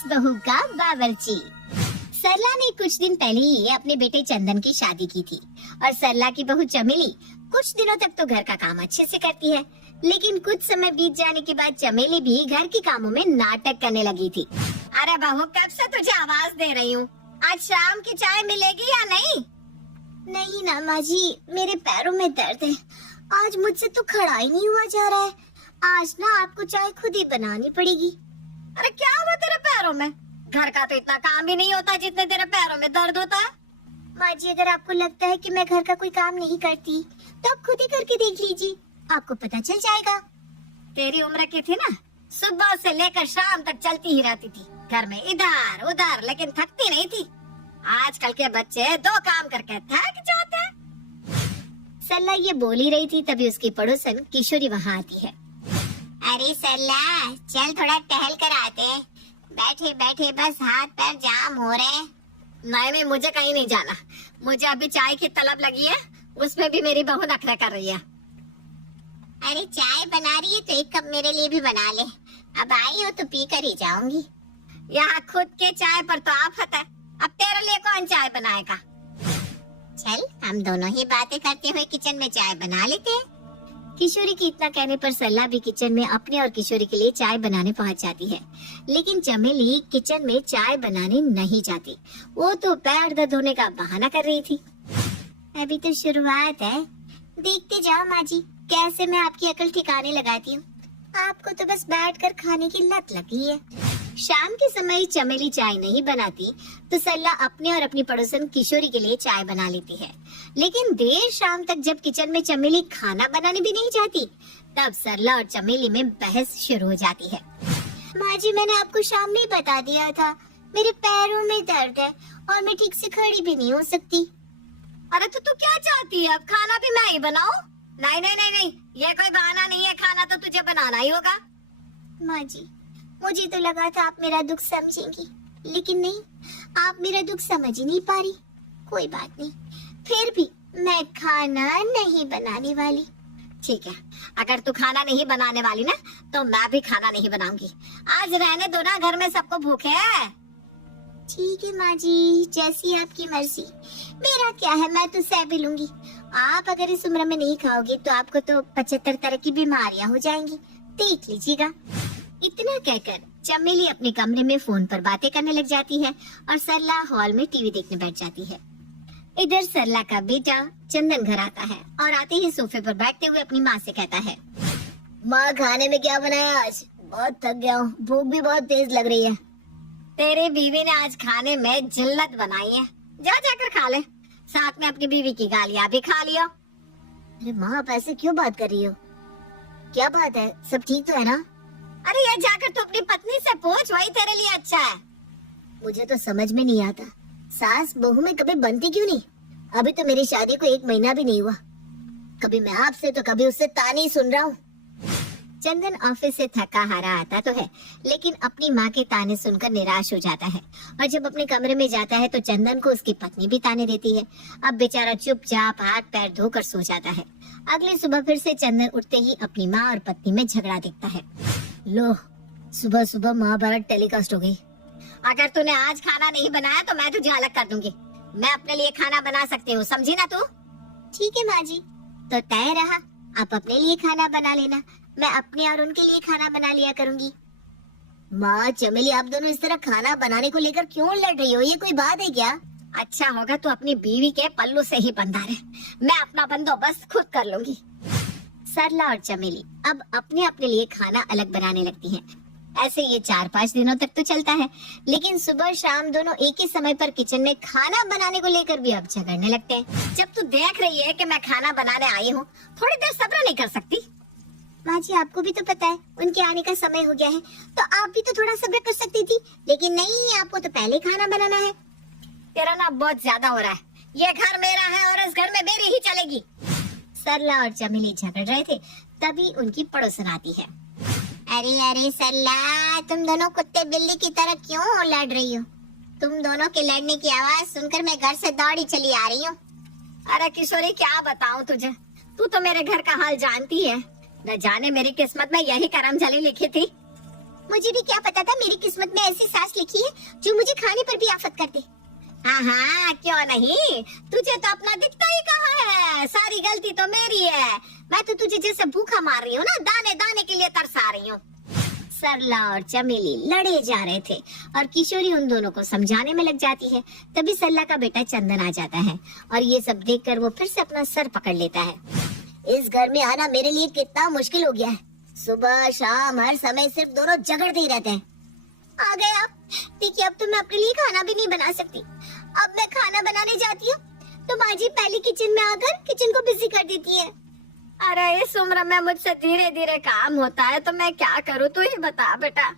सास बहू का बावर्ची। सरला ने कुछ दिन पहले ही अपने बेटे चंदन की शादी की थी और सरला की बहू चमेली कुछ दिनों तक तो घर का काम अच्छे से करती है, लेकिन कुछ समय बीत जाने के बाद चमेली भी घर के कामों में नाटक करने लगी थी। अरे बहू, कब से तुझे आवाज दे रही हूँ, आज शाम की चाय मिलेगी या नहीं? नहीं ना माँ जी, मेरे पैरों में दर्द है, आज मुझसे तो खड़ा ही नहीं हुआ जा रहा है। आज ना आपको चाय खुद ही बनानी पड़ेगी। अरे क्या हुआ तेरे पैरों में? घर का तो इतना काम भी नहीं होता जितने तेरे पैरों में दर्द होता है। माँ जी, अगर आपको लगता है कि मैं घर का कोई काम नहीं करती तो आप खुद ही करके देख लीजिए, आपको पता चल जाएगा। तेरी उम्र की थी ना, सुबह से लेकर शाम तक चलती ही रहती थी घर में इधर उधर, लेकिन थकती नहीं थी। आजकल के बच्चे 2 काम करके थक जाते हैं। सरला ये बोल ही रही थी, तभी उसकी पड़ोसन किशोरी वहाँ आती है। अरे सरला, चल थोड़ा टहल कर आते हैं। बैठे बैठे बस हाथ पैर जाम हो रहे। नहीं, मुझे कहीं नहीं जाना, मुझे अभी चाय की तलब लगी है, उसमें भी मेरी बहू नखरा कर रही है। अरे चाय बना रही है तो 1 कप मेरे लिए भी बना ले, अब आई हो तो पी कर ही जाऊंगी। यहाँ खुद के चाय पर तो आफत है, अब तेरे लिए कौन चाय बनाएगा? चल हम दोनों ही बातें करते हुए किचन में चाय बना लेते हैं। किशोरी की इतना कहने पर सरला भी किचन में अपने और किशोरी के लिए चाय बनाने पहुंच जाती है, लेकिन चमेली किचन में चाय बनाने नहीं जाती। वो तो पैर दर्द होने का बहाना कर रही थी। अभी तो शुरुआत है, देखते जाओ माँ जी कैसे मैं आपकी अकल ठिकाने लगाती हूँ। आपको तो बस बैठकर खाने की लत लगी है। शाम के समय चमेली चाय नहीं बनाती तो सरला अपने और अपनी पड़ोसन किशोरी के लिए चाय बना लेती है, लेकिन देर शाम तक जब किचन में चमेली खाना बनाने भी नहीं जाती, तब सरला और चमेली में बहस शुरू हो जाती है। माँ जी, मैंने आपको शाम में ही बता दिया था, मेरे पैरों में दर्द है और मैं ठीक से खड़ी भी नहीं हो सकती। अरे तो तू क्या चाहती है, अब खाना भी मैं ही बनाऊं? नहीं नहीं नहीं नहीं, ये कोई बहाना नहीं है, खाना तो तुझे बनाना ही होगा। माँ जी, मुझे तो लगा था आप मेरा दुख समझेंगी, लेकिन नहीं, आप मेरा दुख समझ ही नहीं पा रही। कोई बात नहीं, फिर भी मैं खाना नहीं बनाने वाली। ठीक है, अगर तू खाना नहीं बनाने वाली ना, तो मैं भी खाना नहीं बनाऊंगी। आज रहने दो ना, घर में सबको भूख है। ठीक है माँ जी, जैसी आपकी मर्जी। मेरा क्या है, मैं तो सह भी लूंगी। आप अगर इस उम्र में नहीं खाओगी तो आपको तो 75 तरह की बीमारियां हो जाएंगी, देख लीजिएगा। इतना कहकर चमेली अपने कमरे में फोन पर बातें करने लग जाती है और सरला हॉल में टीवी देखने बैठ जाती है। इधर सरला का बेटा चंदन घर आता है और आते ही सोफे पर बैठते हुए अपनी माँ से कहता है, माँ खाने में क्या बनाया आज? बहुत थक गया हूँ, भूख भी बहुत तेज लग रही है। तेरी बीवी ने आज खाने में जिल्लत बनाई है, जा जाकर खा ले, साथ में अपनी बीवी की गालियाँ भी खा लियो। अरे माँ, आप ऐसे क्यों बात कर रही हो? क्या बात है, सब ठीक तो है ना? अरे ये जाकर तू अपनी पत्नी से पूछ, वही तेरे लिए अच्छा है। मुझे तो समझ में नहीं आता, सास बहू में कभी बनती क्यों नहीं? अभी तो मेरी शादी को 1 महीना भी नहीं हुआ, कभी मैं आपसे तो कभी उससे ताने ही सुन रहा हूँ। चंदन ऑफिस से थका हारा आता तो है, लेकिन अपनी माँ के ताने सुनकर निराश हो जाता है और जब अपने कमरे में जाता है तो चंदन को उसकी पत्नी भी ताने देती है। अब बेचारा चुपचाप हाथ पैर धोकर सो जाता है। अगली सुबह फिर से चंदन उठते ही अपनी माँ और पत्नी में झगड़ा दिखता है। लो, सुबह सुबह महाभारत टेलीकास्ट हो गई। अगर तूने आज खाना नहीं बनाया तो मैं तुझे अलग कर दूंगी। मैं अपने लिए खाना बना सकती हूँ, समझी ना तू? ठीक है माँ जी, तो तय रहा, आप अपने लिए खाना बना लेना, मैं अपने और उनके लिए खाना बना लिया करूंगी। माँ, चमेली, आप दोनों इस तरह खाना बनाने को लेकर क्यों लड़ रही हो? ये कोई बात है क्या? अच्छा होगा तो अपनी बीवी के पल्लू से ही बंधा रहे, मैं अपना बंदोबस्त खुद कर लूंगी। सरला और चमेली अब अपने अपने लिए खाना अलग बनाने लगती हैं। ऐसे ये 4-5 दिनों तक तो चलता है, लेकिन सुबह शाम दोनों एक ही समय पर किचन में खाना बनाने को लेकर भी अब झगड़ने लगते हैं। जब तू देख रही है कि मैं खाना बनाने आई हूँ, थोड़ी देर सब्र नहीं कर सकती? माँ जी, आपको भी तो पता है उनके आने का समय हो गया है, तो आप भी तो थोड़ा सब्र कर सकती थी, लेकिन नहीं, आपको तो पहले खाना बनाना है। तेरा ना बहुत ज्यादा हो रहा है, ये घर मेरा है और इस घर में मेरी ही चलेगी। सरला और चमेली झगड़ रहे थे, तभी उनकी पड़ोसन आती है। अरे अरे सरला, तुम दोनों कुत्ते बिल्ली की तरह क्यों लड़ रही हो? तुम दोनों के लड़ने की आवाज सुनकर मैं घर से दौड़ी चली आ रही हूँ। अरे किशोरी, क्या बताऊँ तुझे, तू तो मेरे घर का हाल जानती है, न जाने मेरी किस्मत में यही करमजली लिखी थी। मुझे भी क्या पता था मेरी किस्मत में ऐसी सास लिखी है जो मुझे खाने पर भी आफत कर दे। हाँ, क्यों नहीं, तुझे तो अपना दिखता ही कहाँ है, सारी गलती तो मेरी है। मैं तो तुझे जैसे भूखा मार रही हूँ ना, दाने दाने के लिए तरसा रही हूँ। सरला और चमेली लड़े जा रहे थे और किशोरी उन दोनों को समझाने में लग जाती है। तभी सरला का बेटा चंदन आ जाता है और ये सब देखकर वो फिर से अपना सर पकड़ लेता है। इस घर में आना मेरे लिए कितना मुश्किल हो गया है। सुबह शाम हर समय सिर्फ दोनों झगड़ते ही रहते हैं। आ गए आप। देखिए अब तो मैं अपने लिए खाना भी नहीं बना सकती। अब मैं खाना बनाने जाती हूँ तो माँ जी पहले किचन में आकर किचन को बिजी कर देती है। अरे इस उम्र में मुझसे धीरे धीरे काम होता है तो मैं क्या करूँ, तू ही बता बेटा।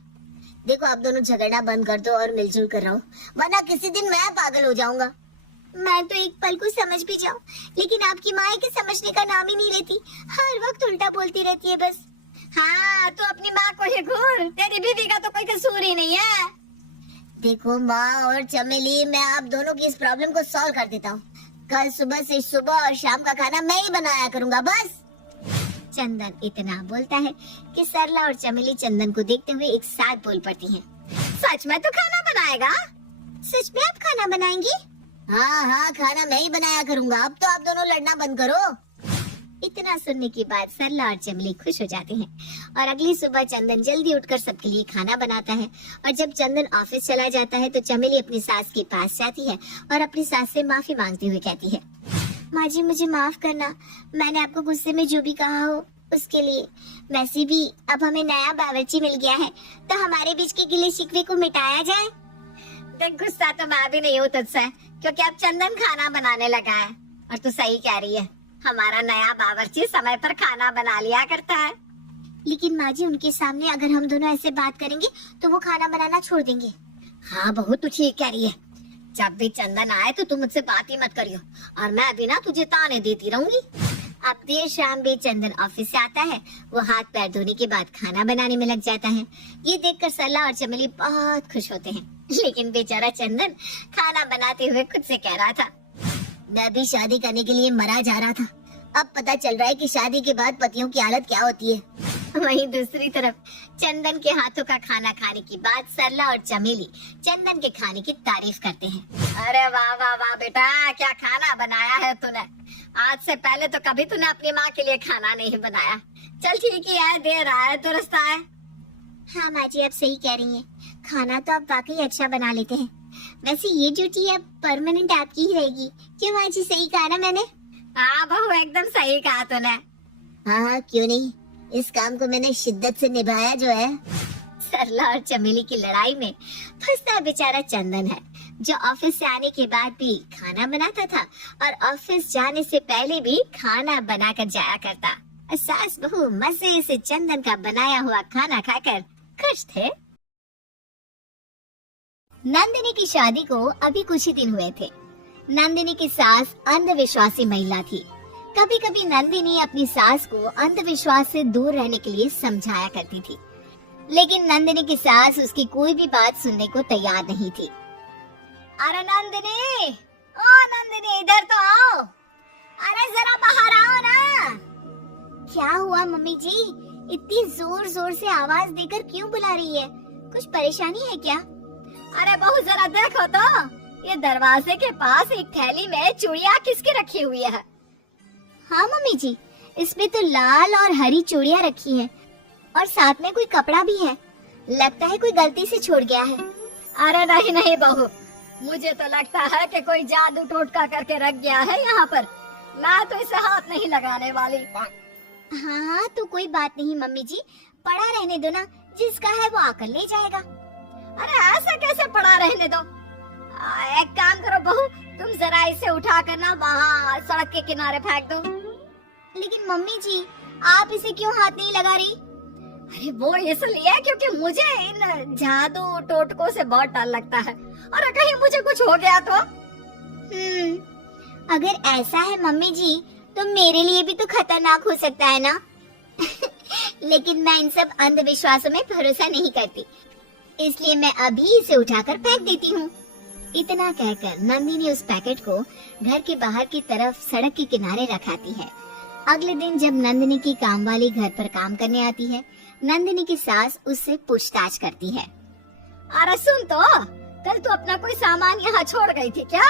देखो आप दोनों झगड़ना बंद कर दो और मिलजुल कर रहो, वरना किसी दिन मैं पागल हो जाऊंगा। मैं तो एक पल को समझ भी जाऊं, लेकिन आपकी माँ के समझने का नाम ही नहीं लेती, हर वक्त उल्टा बोलती रहती है बस। हाँ तो अपनी माँ को ही घूर, तेरी बीवी का तो कोई कसूर ही नहीं है। देखो माँ और चमेली, मैं आप दोनों की इस प्रॉब्लम को सॉल्व कर देता हूँ। कल सुबह से सुबह और शाम का खाना मैं ही बनाया करूँगा बस। चंदन इतना बोलता है कि सरला और चमेली चंदन को देखते हुए एक साथ बोल पड़ती हैं। सच में तो खाना बनाएगा? सच में आप खाना बनाएंगी? हाँ, खाना मैं ही बनाया करूँगा। अब तो आप दोनों लड़ना बंद करो। इतना सुनने के बाद सरला और चमेली खुश हो जाते हैं और अगली सुबह चंदन जल्दी उठकर सबके लिए खाना बनाता है। और जब चंदन ऑफिस चला जाता है तो चमेली अपनी सास के पास जाती है और अपनी सास से माफी मांगते हुए कहती है, माँ जी मुझे माफ करना, मैंने आपको गुस्से में जो भी कहा हो उसके लिए। वैसे भी अब हमें नया बावर्ची मिल गया है तो हमारे बीच के गिले शिकवे को मिटाया जाए। देख गुस्सा तो मैं भी नहीं हूँ तुझसे, क्योंकि अब चंदन खाना बनाने लगा है। और तू सही कह रही है, हमारा नया बावर्ची समय पर खाना बना लिया करता है। लेकिन माँ जी उनके सामने अगर हम दोनों ऐसे बात करेंगे तो वो खाना बनाना छोड़ देंगे। हाँ बहू तू ठीक कह रही है, जब भी चंदन आए तो तू मुझसे बात ही मत करियो और मैं भी ना तुझे ताने देती रहूंगी। अब देर शाम भी चंदन ऑफिस से आता है। वो हाथ पैर धोने के बाद खाना बनाने में लग जाता है। ये देखकर सरला और चमेली बहुत खुश होते हैं, लेकिन बेचारा चंदन खाना बनाते हुए खुद से कह रहा था, मैं भी शादी करने के लिए मरा जा रहा था, अब पता चल रहा है कि शादी के बाद पतियों की हालत क्या होती है। वहीं दूसरी तरफ चंदन के हाथों का खाना खाने के बाद सरला और चमेली चंदन के खाने की तारीफ करते हैं। अरे वाह वाह वाह बेटा, क्या खाना बनाया है तूने। आज से पहले तो कभी तूने अपनी माँ के लिए खाना नहीं बनाया। चल ठीक ही है, देर आए तो रास्ता है। हाँ माँ जी आप सही कह रही हैं, खाना तो आप वाकई अच्छा बना लेते हैं। वैसे ये ड्यूटी अब परमानेंट आपकी ही रहेगी, क्यों माँ जी, सही कहा ना मैंने? हाँ बहू एकदम सही कहा तूने। हाँ क्यों नहीं, इस काम को मैंने शिद्दत से निभाया जो है। सरला और चमेली की लड़ाई में फंसता बेचारा चंदन है, जो ऑफिस से आने के बाद भी खाना बनाता था और ऑफिस जाने से पहले भी खाना बनाकर जाया करता। सास बहू मजे से चंदन का बनाया हुआ खाना खाकर खुश थे। नंदिनी की शादी को अभी कुछ ही दिन हुए थे। नंदिनी की सास अंधविश्वासी महिला थी। कभी कभी नंदिनी अपनी सास को अंधविश्वास से दूर रहने के लिए समझाया करती थी, लेकिन नंदिनी की सास उसकी कोई भी बात सुनने को तैयार नहीं थी। अरे नंदिनी, ओ नंदिनी इधर तो आओ, अरे जरा बाहर आओ ना। क्या हुआ मम्मी जी, इतनी जोर जोर से आवाज देकर क्यों बुला रही है, कुछ परेशानी है क्या? अरे बहू जरा देखो तो, ये दरवाजे के पास एक थैली में चूड़ियाँ किसकी रखी हुई है? हाँ मम्मी जी, इसमें तो लाल और हरी चूड़ियाँ रखी हैं और साथ में कोई कपड़ा भी है, लगता है कोई गलती से छोड़ गया है। अरे नहीं नहीं बहू, मुझे तो लगता है कि कोई जादू टोटका करके रख गया है यहाँ पर, मैं तो इसे हाथ नहीं लगाने वाली। हाँ तो कोई बात नहीं मम्मी जी, पड़ा रहने दो ना, जिसका है वो आकर ले जाएगा। अरे ऐसा कैसे पड़ा रहने दो, एक काम करो बहू, तुम जरा इसे उठा कर ना वहाँ सड़क के किनारे फेंक दो। लेकिन मम्मी जी आप इसे क्यों हाथ नहीं लगा रही? अरे वो इसलिए क्योंकि मुझे इन जादू टोटकों से बहुत डर लगता है, और कहीं मुझे कुछ हो गया तो। अगर ऐसा है मम्मी जी तो मेरे लिए भी तो खतरनाक हो सकता है ना। लेकिन मैं इन सब अंधविश्वासों में भरोसा नहीं करती, इसलिए मैं अभी इसे उठाकर फेंक देती हूँ। इतना कहकर नंदिनी उस पैकेट को घर के बाहर की तरफ सड़क के किनारे रखाती है अगले दिन जब नंदिनी की कामवाली घर पर काम करने आती है, नंदिनी की सास उससे पूछताछ करती है। अरे सुन तो, कल तू अपना कोई सामान यहाँ छोड़ गई थी क्या?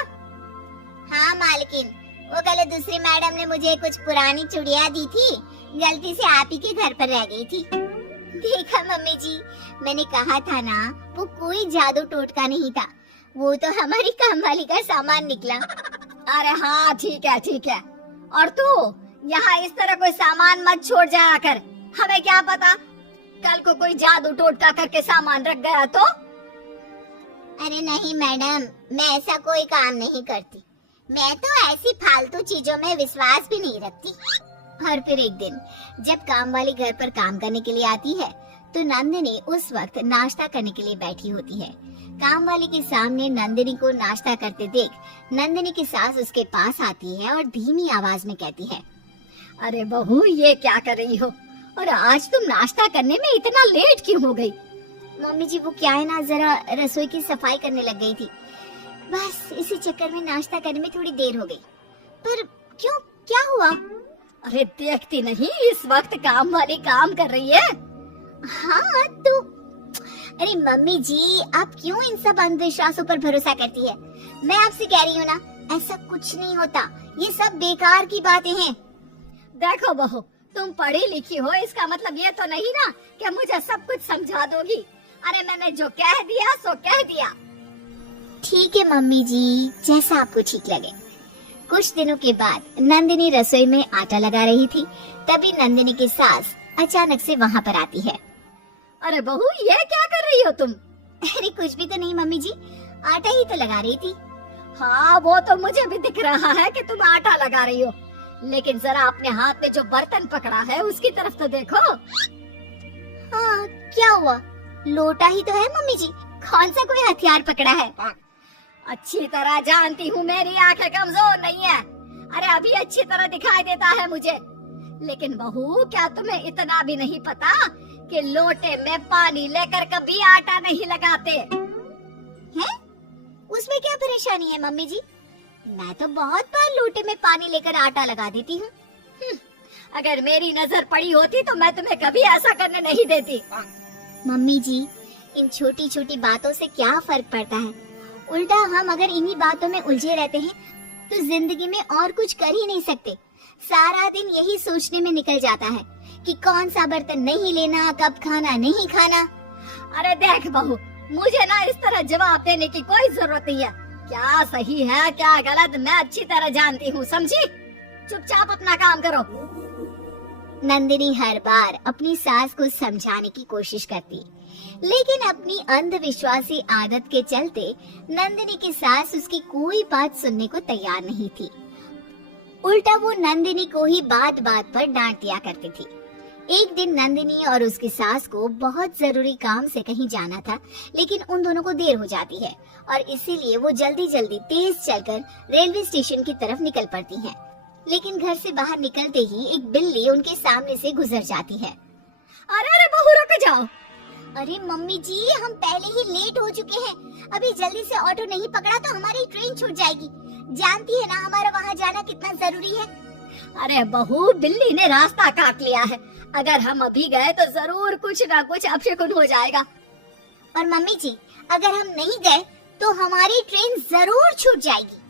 हाँ मालकिन, वो कल दूसरी मैडम ने मुझे कुछ पुरानी चूड़ियाँ दी थी, गलती से आप ही के घर पर रह गई थी। देखा मम्मी जी, मैंने कहा था ना, वो कोई जादू टोटका नहीं था, वो तो हमारी कामवाली का सामान निकला। अरे हाँ ठीक है ठीक है, और तू यहाँ इस तरह कोई सामान मत छोड़ जाया कर, हमें क्या पता कल को कोई जादू टोटका करके सामान रख गया तो। अरे नहीं मैडम, मैं ऐसा कोई काम नहीं करती, मैं तो ऐसी फालतू चीजों में विश्वास भी नहीं रखती। और फिर एक दिन जब काम वाली घर पर काम करने के लिए आती है, तो नंदिनी उस वक्त नाश्ता करने के लिए बैठी होती है। काम वाली के सामने नंदिनी को नाश्ता करते देख नंदिनी की सास उसके पास आती है और धीमी आवाज में कहती है, अरे बहू ये क्या कर रही हो, और आज तुम नाश्ता करने में इतना लेट क्यों हो गई? मम्मी जी वो क्या है ना, जरा रसोई की सफाई करने लग गई थी, बस इसी चक्कर में नाश्ता करने में थोड़ी देर हो गई। पर क्यों, क्या हुआ? अरे देखती नहीं इस वक्त काम वाली काम कर रही है। हाँ तो अरे मम्मी जी, आप क्यों इन सब अंधविश्वासों पर भरोसा करती है? मैं आपसे कह रही हूँ ना, ऐसा कुछ नहीं होता, ये सब बेकार की बातें हैं। देखो बहू, तुम पढ़ी लिखी हो, इसका मतलब ये तो नहीं ना कि मुझे सब कुछ समझा दोगी। अरे मैंने जो कह दिया सो कह दिया। ठीक है मम्मी जी, जैसा आपको ठीक लगे। कुछ दिनों के बाद नंदिनी रसोई में आटा लगा रही थी, तभी नंदिनी की सास अचानक से वहाँ पर आती है। अरे बहू ये क्या कर रही हो तुम? अरे कुछ भी तो नहीं मम्मी जी, आटा ही तो लगा रही थी। हाँ वो तो मुझे भी दिख रहा है कि तुम आटा लगा रही हो, लेकिन जरा अपने हाथ में जो बर्तन पकड़ा है उसकी तरफ तो देखो। हाँ क्या हुआ, लोटा ही तो है मम्मी जी, कौन सा कोई हथियार पकड़ा है? अच्छी तरह जानती हूँ मेरी आंखें कमजोर नहीं है। अरे अभी अच्छी तरह दिखाई देता है मुझे, लेकिन बहू क्या तुम्हें इतना भी नहीं पता कि लोटे में पानी लेकर कभी आटा नहीं लगाते हैं? उसमें क्या परेशानी है मम्मी जी, मैं तो बहुत बार लोटे में पानी लेकर आटा लगा देती हूँ। अगर मेरी नजर पड़ी होती तो मैं तुम्हें कभी ऐसा करने नहीं देती। मम्मी जी इन छोटी छोटी बातों से क्या फर्क पड़ता है, उल्टा हम अगर इन्हीं बातों में उलझे रहते हैं तो जिंदगी में और कुछ कर ही नहीं सकते। सारा दिन यही सोचने में निकल जाता है कि कौन सा बर्तन नहीं लेना, कब खाना नहीं खाना। अरे देख बहू, मुझे ना इस तरह जवाब देने की कोई जरूरत नहीं है। क्या सही है क्या गलत मैं अच्छी तरह जानती हूँ, समझी? चुपचाप अपना काम करो। नंदिनी हर बार अपनी सास को समझाने की कोशिश करती, लेकिन अपनी अंधविश्वासी आदत के चलते नंदिनी की सास उसकी कोई बात सुनने को तैयार नहीं थी। उल्टा वो नंदिनी को ही बात बात पर डांट दिया करती थी। एक दिन नंदिनी और उसकी सास को बहुत जरूरी काम से कहीं जाना था, लेकिन उन दोनों को देर हो जाती है और इसीलिए वो जल्दी जल्दी तेज चलकर रेलवे स्टेशन की तरफ निकल पड़ती हैं। लेकिन घर से बाहर निकलते ही एक बिल्ली उनके सामने से गुजर जाती है। अरे अरे बहू रुक जाओ। अरे मम्मी जी हम पहले ही लेट हो चुके हैं, अभी जल्दी से ऑटो नहीं पकड़ा तो हमारी ट्रेन छूट जाएगी। जानती है ना हमारा वहाँ जाना कितना जरूरी है। अरे बहू बिल्ली ने रास्ता काट लिया है, अगर हम अभी गए तो जरूर कुछ ना कुछ अपशकुन हो जाएगा। और मम्मी जी अगर हम नहीं गए तो हमारी ट्रेन जरूर छूट जाएगी।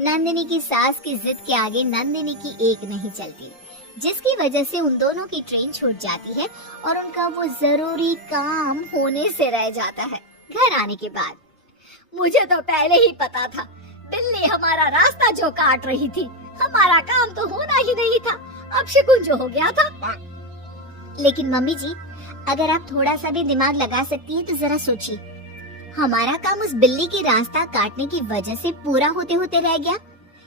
नंदिनी की सास की जिद के आगे नंदिनी की एक नहीं चलती, जिसकी वजह से उन दोनों की ट्रेन छूट जाती है और उनका वो जरूरी काम होने से रह जाता है। घर आने के बाद मुझे तो पहले ही पता था, बिल्ली हमारा रास्ता जो काट रही थी, हमारा काम तो होना ही नहीं था, अपशकुन जो हो गया था। लेकिन मम्मी जी अगर आप थोड़ा सा भी दिमाग लगा सकती है तो जरा सोचिए, हमारा काम उस बिल्ली की रास्ता काटने की वजह से पूरा होते होते रह गया,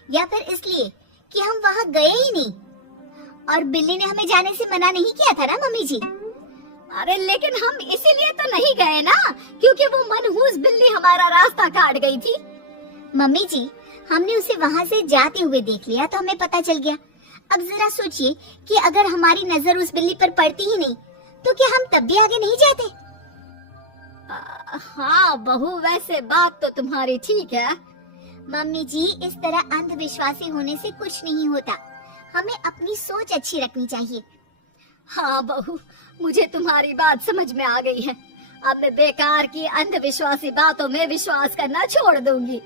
या फिर इसलिए कि हम वहाँ गए ही नहीं और बिल्ली ने हमें जाने से मना नहीं किया था ना मम्मी जी। अरे लेकिन हम इसीलिए तो नहीं गए ना, क्योंकि वो मनहूस बिल्ली हमारा रास्ता काट गई थी। मम्मी जी हमने उसे वहाँ से जाते हुए देख लिया तो हमें पता चल गया। अब जरा सोचिए कि अगर हमारी नजर उस बिल्ली पर पड़ती ही नहीं तो क्या हम तब भी आगे नहीं जाते? हाँ बहू वैसे बात तो तुम्हारी ठीक है। मम्मी जी इस तरह अंधविश्वासी होने से कुछ नहीं होता, हमें अपनी सोच अच्छी रखनी चाहिए। हाँ बहू, मुझे तुम्हारी बात समझ में आ गई है। अब मैं बेकार की अंधविश्वासी बातों में विश्वास करना छोड़ दूंगी।